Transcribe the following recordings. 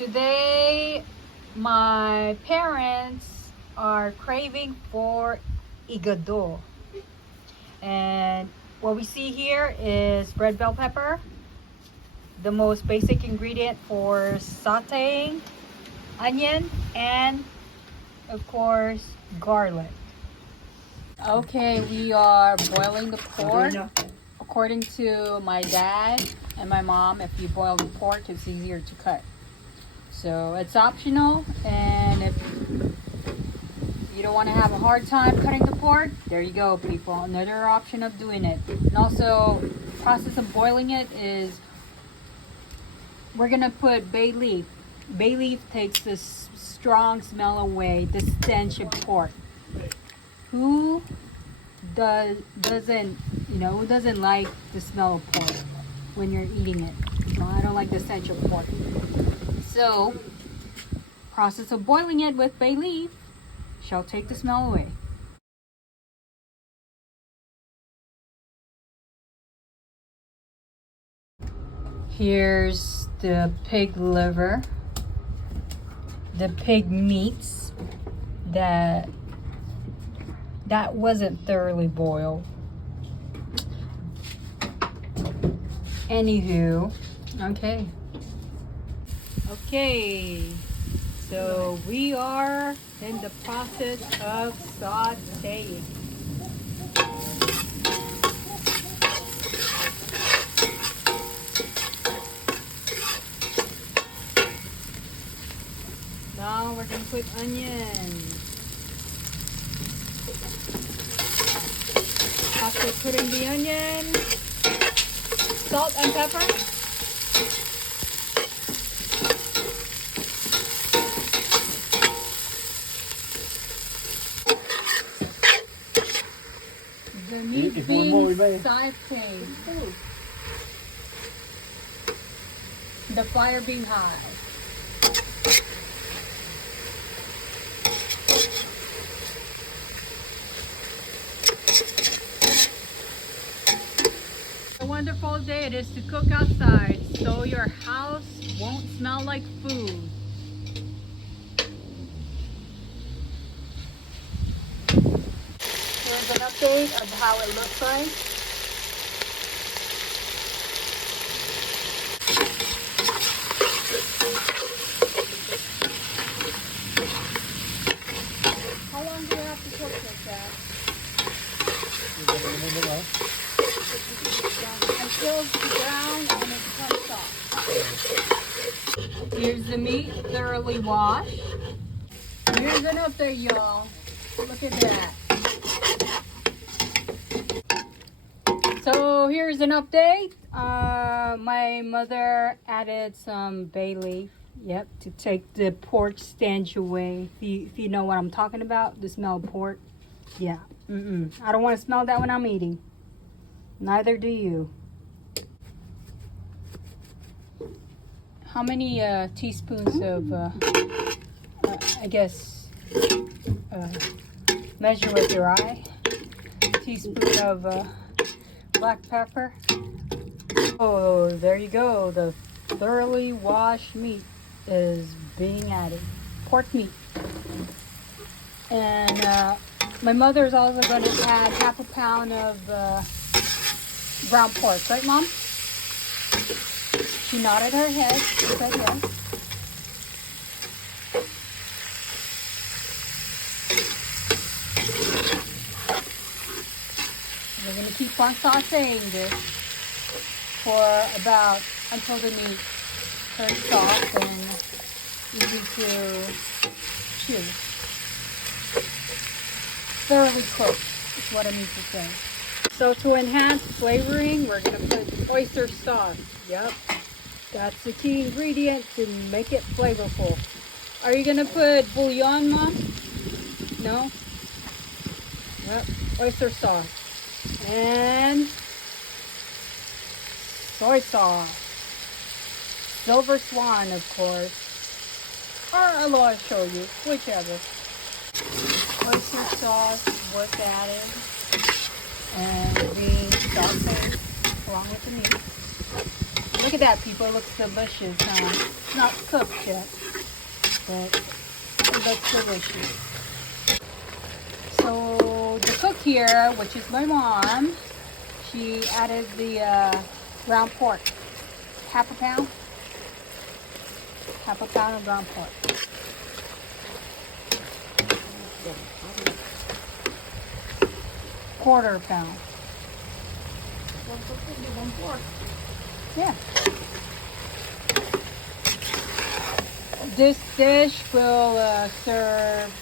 Today, my parents are craving for Igado. And what we see here is red bell pepper, the most basic ingredient for sauteing, onion, and of course, garlic. Okay, we are boiling the pork. According to my dad and my mom, if you boil the pork, it's easier to cut. So it's optional, and if you don't want to have a hard time cutting the pork, there you go, people. Another option of doing it. And also, the process of boiling it is we're gonna put bay leaf. Bay leaf takes this strong smell away, the stench of pork. Who doesn't like the smell of pork when you're eating it? No, I don't like the stench of pork. So, process of boiling it with bay leaf shall take the smell away. Here's the pig liver, the pig meats that wasn't thoroughly boiled. Anywho, okay, so we are in the process of sauteing. Now we're gonna put onions. After putting the onion, salt and pepper. The meat being sauteed. The fire being high. A wonderful day it is to cook outside, so your house won't smell like food. Here's an update of how it looks like. How long do you have to cook like that? Until it's brown and it becomes soft. Here's the meat thoroughly washed. Here's an update, y'all. Look at that. So here's an update. My mother added some bay leaf. Yep, to take the pork stench away. If you know what I'm talking about, the smell of pork. Yeah. I don't want to smell that when I'm eating. Neither do you. How many teaspoons of, measure with your eye. Teaspoon of black pepper. Oh, there you go. The thoroughly washed meat is being added. Pork meat. And my mother is also going to add half a pound of ground pork. Right, Mom? She nodded her head. She said yes. We're going to keep on sauteing this for about until the meat turns soft and easy to chew. Thoroughly cooked is what I need to say. So to enhance flavoring, we're going to put oyster sauce. Yep, that's the key ingredient to make it flavorful. Are you going to put bouillon, Mom? No? Yep, oyster sauce. And soy sauce. Silver Swan, of course. Or I'll show you, whichever. Oyster sauce was added and being sauteed along with the meat. Look at that, people. It looks delicious, huh? It's not cooked yet, but it looks delicious. So the cook here, which is my mom, she added the ground pork. Half a pound of ground pork. Quarter pound. Yeah. This dish will serve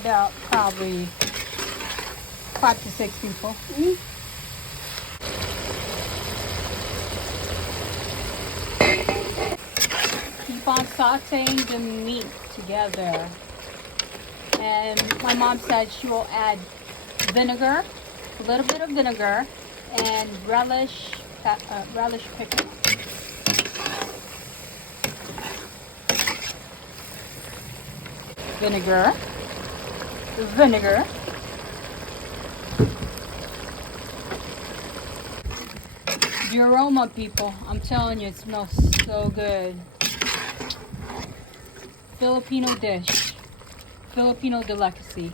about probably 5 to 6 people. Keep on sauteing the meat together. And my mom said she will add vinegar, a little bit of vinegar, and relish pickle. Vinegar. The aroma, people, I'm telling you, it smells so good. Filipino dish. Filipino delicacy.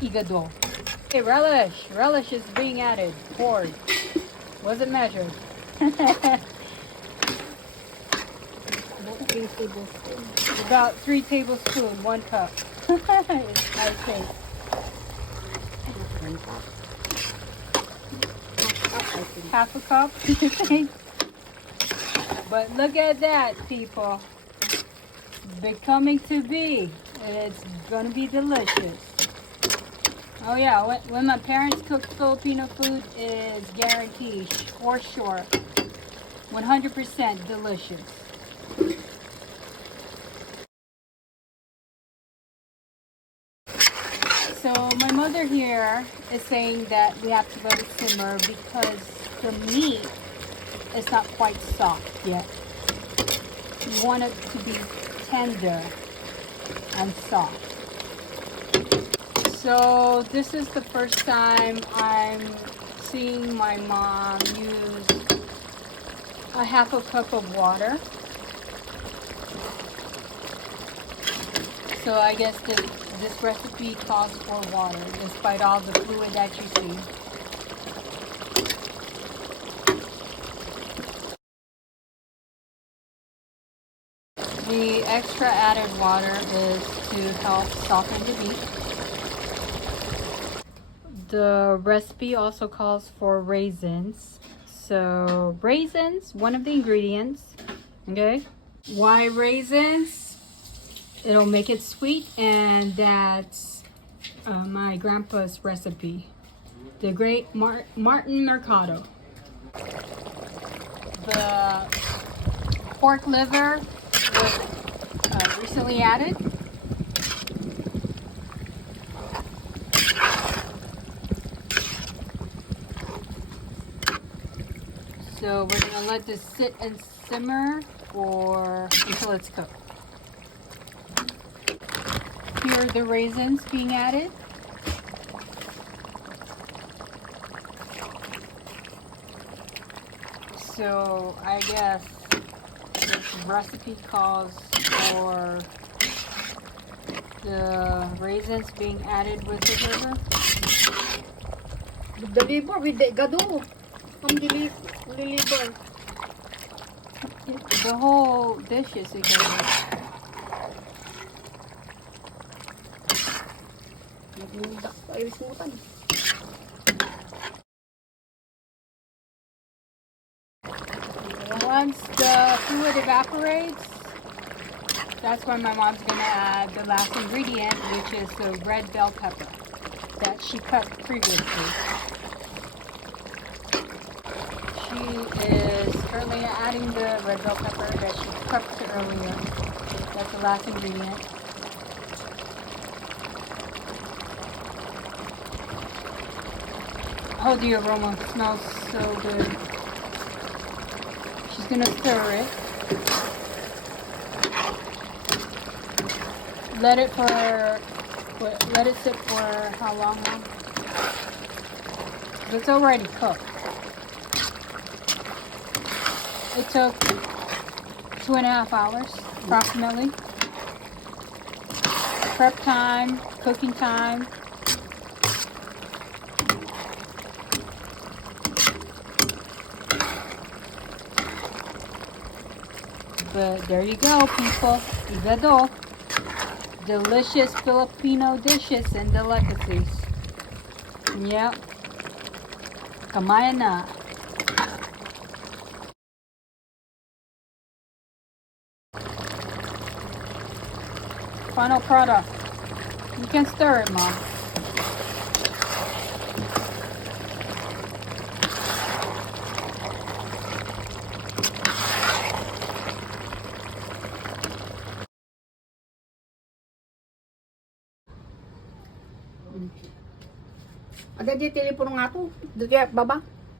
Igado. Okay, relish is being added. Poured. Wasn't measured. About 3 tablespoons, 1 cup. I think. Half a cup. But look at that, people. Becoming to be. It's gonna be delicious. Oh yeah, when my parents cook Filipino food, is guaranteed, for sure, 100% delicious. So my mother here is saying that we have to let it simmer because the meat is not quite soft yet. We want it to be tender and soft. So this is the first time I'm seeing my mom use a half a cup of water. So I guess this recipe calls for water, despite all the fluid that you see. The extra added water is to help soften the meat. The recipe also calls for raisins. So raisins, one of the ingredients, okay? Why raisins? It'll make it sweet, and that's my grandpa's recipe. The great Martin Mercado. The pork liver was recently added. So we're gonna let this sit and simmer until it's cooked. Here are the raisins being added. So I guess this recipe calls for the raisins being added with the liver. The liver with the igado. The liver. The whole dish is igado. Once the fluid evaporates, that's when my mom's gonna add the last ingredient, which is the red bell pepper that she cut previously. She is currently adding the red bell pepper that she prepped earlier. That's the last ingredient. Oh, the aroma smells so good. She's gonna stir it. Let it sit for how long now? It's already cooked. It took 2.5 hours approximately. Prep time, cooking time. But there you go, people. Igado. Delicious Filipino dishes and delicacies. Yep. Kamayan na. Final product. You can stir it, Mom. Ada di telepono nga to. Doon kaya baba.